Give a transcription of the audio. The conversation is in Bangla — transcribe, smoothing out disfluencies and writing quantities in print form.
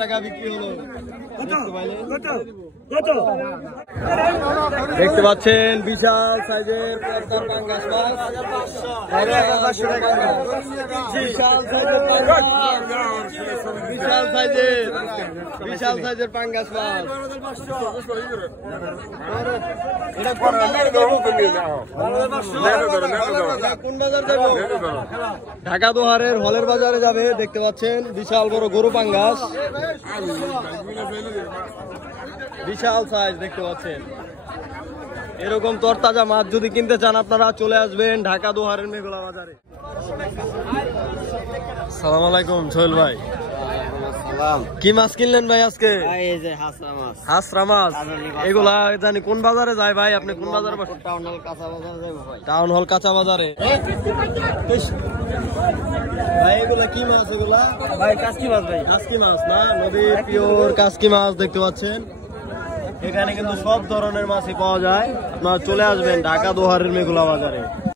টাকা বিক্রি হলো। দেখতে পাচ্ছেন বিশাল সাইজের পাঙ্গাস মাছ, বিশাল সাইজের পাঙ্গাস মাছ। কোন বাজার যাবো? ঢাকা দোহারের হলের বাজারে যাবে। দেখতে পাচ্ছেন বিশাল বড় গরু পাঙ্গাস, বিশাল সাইজ দেখতে পাচ্ছেন। এরকম তরতাজা মাছ যদি কিনতে চান আপনারা চলে আসবেন ঢাকা দোহারের মেঘলা বাজারে। সালাম আলাইকুম সোহেল ভাই, কি মাছ কিনলেন ভাই আজকে? হাঁসরা মাছ। এগুলা জানি কোন বাজারে যায় ভাই? আপনি কোন বাজারে? টাউন হল কাঁচা বাজারে। ভাই এগুলা কি মাছ? এগুলা ভাই কাসকি মাছ। ভাই কাসকি মাছ না, নদীর পিওর কাসকি মাছ দেখতে পাচ্ছেন। এখানে কিন্তু সব ধরনের মাছই পাওয়া যায়। আপনারা চলে আসবেন ঢাকা দোহারের মেঘলা বাজারে।